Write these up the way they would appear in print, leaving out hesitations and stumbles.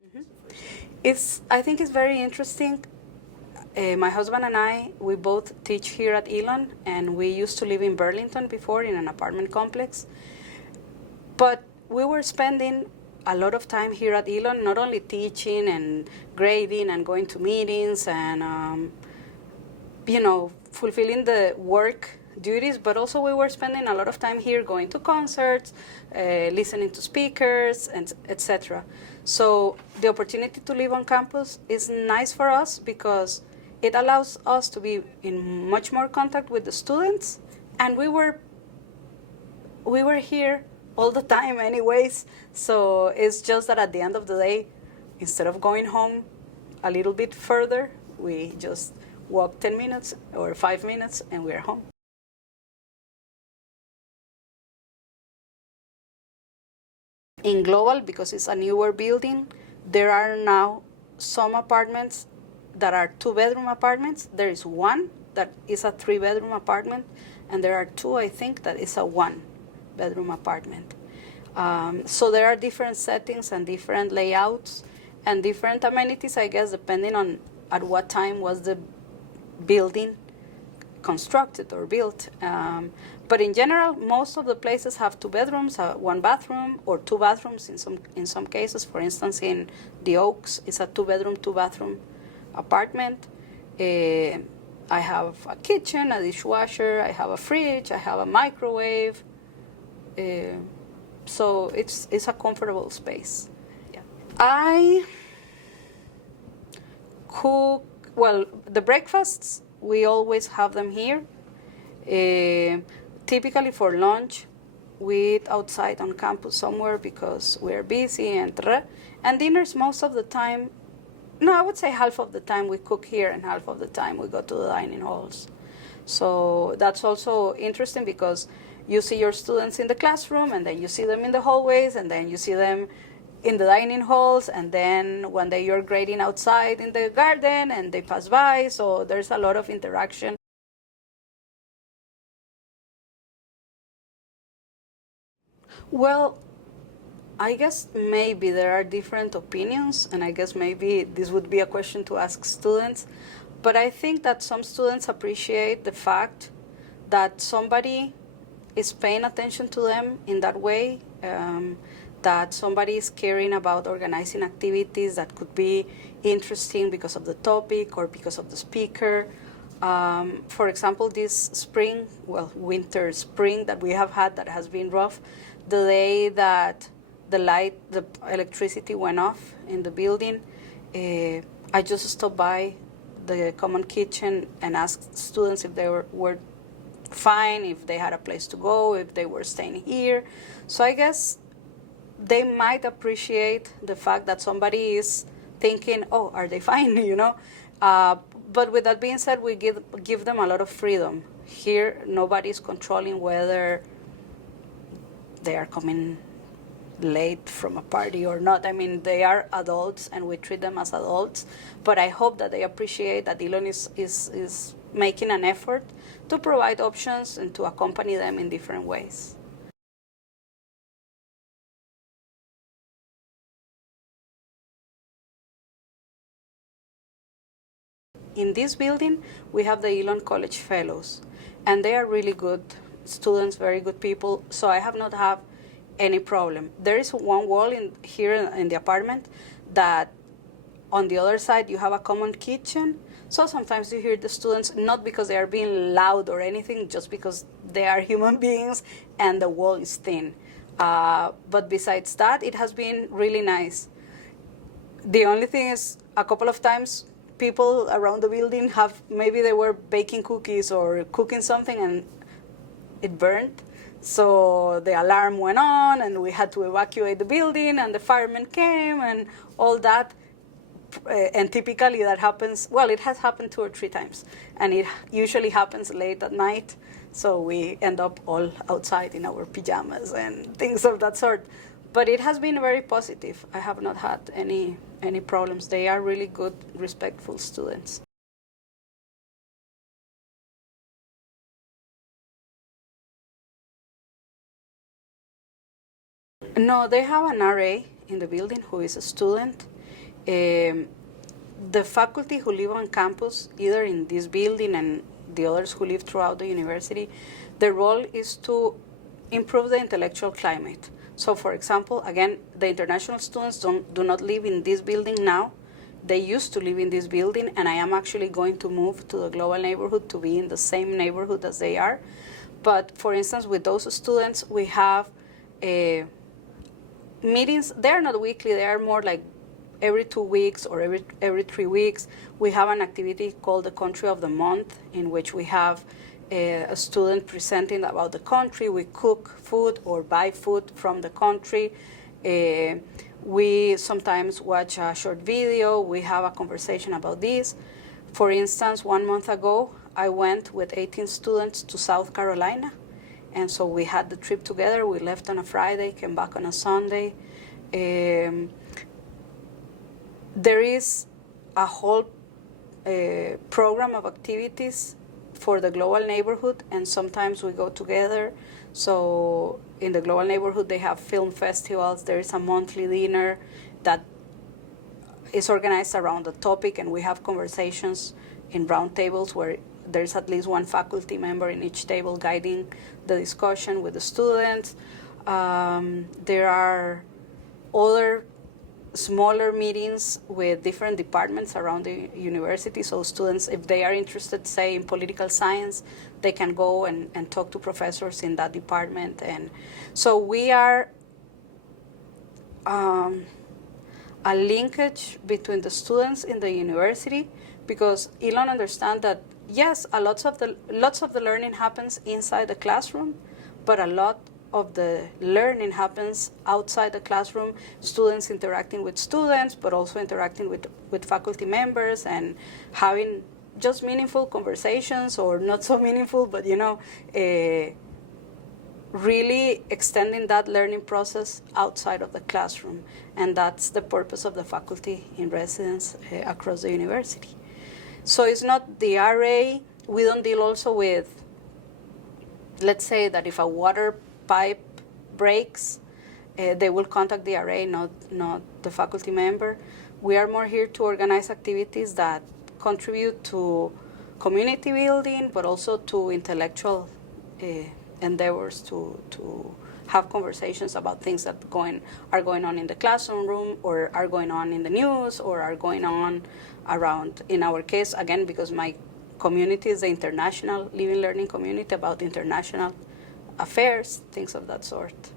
I think it's very interesting. My husband and I, we both teach here at Elon, and we used to live in Burlington before in an apartment complex. But we were spending a lot of time here at Elon, not only teaching and grading and going to meetings and fulfilling the work duties, but also we were spending a lot of time here going to concerts, listening to speakers, and etc. So the opportunity to live on campus is nice for us because it allows us to be in much more contact with the students, and we were here all the time anyways. So it's just that at the end of the day, instead of going home a little bit further, we just walk 10 minutes or 5 minutes and we're home. In Global, because it's a newer building, there are now some apartments that are 2-bedroom apartments. There is one that is a 3-bedroom apartment, and there are two, I think, that is a 1-bedroom apartment. So there are different settings and different layouts and different amenities, I guess, depending on at what time was the building constructed or built. But in general, most of the places have 2 bedrooms, 1 bathroom, or 2 bathrooms in some cases. For instance, in the Oaks, it's a 2-bedroom, 2-bathroom apartment. I have a kitchen, a dishwasher, I have a fridge, I have a microwave. So it's a comfortable space. Yeah. I cook, well, the breakfasts, we always have them here. Typically for lunch, we eat outside on campus somewhere because we're busy and dinners most of the time, no, I would say half of the time we cook here and half of the time we go to the dining halls. So that's also interesting because you see your students in the classroom and then you see them in the hallways and then you see them in the dining halls, and then one day you're grading outside in the garden and they pass by, so there's a lot of interaction. Well, I guess maybe there are different opinions, and I guess maybe this would be a question to ask students. But I think that some students appreciate the fact that somebody is paying attention to them in that way, that somebody is caring about organizing activities that could be interesting because of the topic or because of the speaker. For example, this winter, spring that we have had that has been rough, the day that the electricity went off in the building, I just stopped by the common kitchen and asked students if they were fine, if they had a place to go, if they were staying here. So I guess they might appreciate the fact that somebody is thinking, oh, are they fine, But with that being said, we give them a lot of freedom. Here, nobody's controlling whether they are coming late from a party or not. I mean, they are adults and we treat them as adults, but I hope that they appreciate that Elon is making an effort to provide options and to accompany them in different ways. In this building, we have the Elon College Fellows, and they are really good students, very good people, so I have not had any problem. There is one wall here in the apartment that on the other side you have a common kitchen, so sometimes you hear the students, not because they are being loud or anything, just because they are human beings and the wall is thin. But besides that, it has been really nice. The only thing is, a couple of times, people around the building maybe they were baking cookies or cooking something and it burned. So the alarm went on and we had to evacuate the building and the firemen came and all that. And typically that happens, well, it has happened 2 or 3 times. And it usually happens late at night. So we end up all outside in our pajamas and things of that sort. But it has been very positive. I have not had any problems. They are really good, respectful students. No, they have an RA in the building who is a student, The faculty who live on campus, either in this building and the others who live throughout the university, their role is to improve the intellectual climate. So, for example, again, the international students do not live in this building now. They used to live in this building, and I am actually going to move to the global neighborhood to be in the same neighborhood as they are. But for instance, with those students, we have meetings. They're not weekly, they are more like every 2 weeks or every 3 weeks. We have an activity called the Country of the Month, in which we have a student presenting about the country. We cook food or buy food from the country. We sometimes watch a short video. We have a conversation about this. For instance, 1 month ago, I went with 18 students to South Carolina. And so we had the trip together. We left on a Friday, came back on a Sunday. There is a whole program of activities for the global neighborhood, and sometimes we go together. So in the global neighborhood, they have film festivals. There is a monthly dinner that is organized around the topic, and we have conversations in round tables where there's at least one faculty member in each table guiding the discussion with the students. There are other smaller meetings with different departments around the university. So students, if they are interested, say, in political science, they can go and talk to professors in that department. And so we are a linkage between the students in the university, because Elon understands that, yes, lots of the learning happens inside the classroom, but a lot of the learning happens outside the classroom, students interacting with students, but also interacting with faculty members and having just meaningful conversations, or not so meaningful, but really extending that learning process outside of the classroom. And that's the purpose of the faculty in residence across the university. So it's not the RA. We don't deal also with, let's say that if a water pipe breaks, they will contact the RA, not the faculty member. We are more here to organize activities that contribute to community building, but also to intellectual endeavors, to have conversations about things that are going on in the classroom, or are going on in the news, or are going on around, in our case, again, because my community is the international living learning community, about international affairs, things of that sort.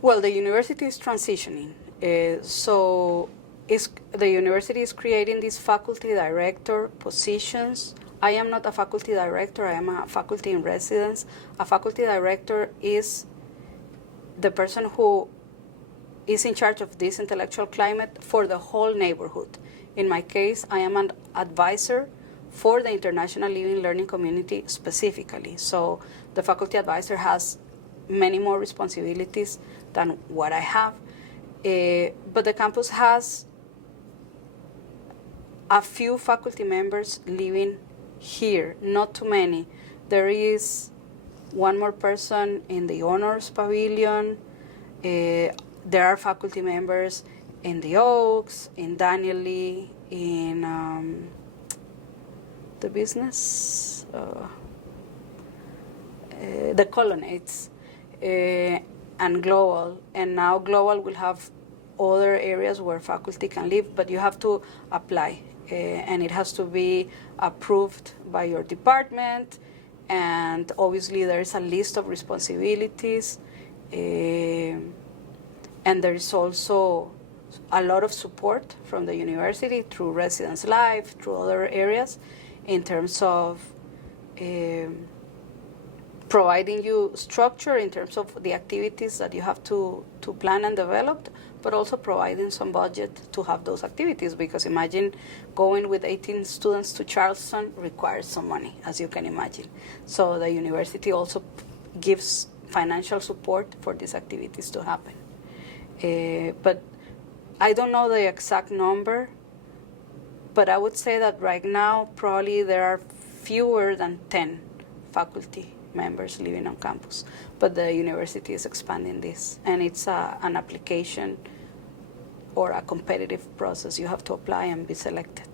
Well, the university is transitioning. So the university is creating these faculty director positions. I am not a faculty director, I am a faculty in residence. A faculty director is the person who is in charge of this intellectual climate for the whole neighborhood. In my case, I am an advisor for the international living learning community specifically. So the faculty advisor has many more responsibilities than what I have. But the campus has a few faculty members living here, not too many. There is one more person in the honors pavilion. There are faculty members in the Oaks, in Daniel Lee, in the business, the Colonnades, and Global. And now Global will have other areas where faculty can live, but you have to apply, and it has to be approved by your department. And obviously there is a list of responsibilities, and there is also a lot of support from the university through Residence Life, through other areas, in terms of providing you structure in terms of the activities that you have to plan and develop, but also providing some budget to have those activities, because imagine going with 18 students to Charleston requires some money, as you can imagine. So the university also gives financial support for these activities to happen. But I don't know the exact number, but I would say that right now probably there are fewer than 10 faculty members living on campus. But the university is expanding this, and it's an application or a competitive process. You have to apply and be selected.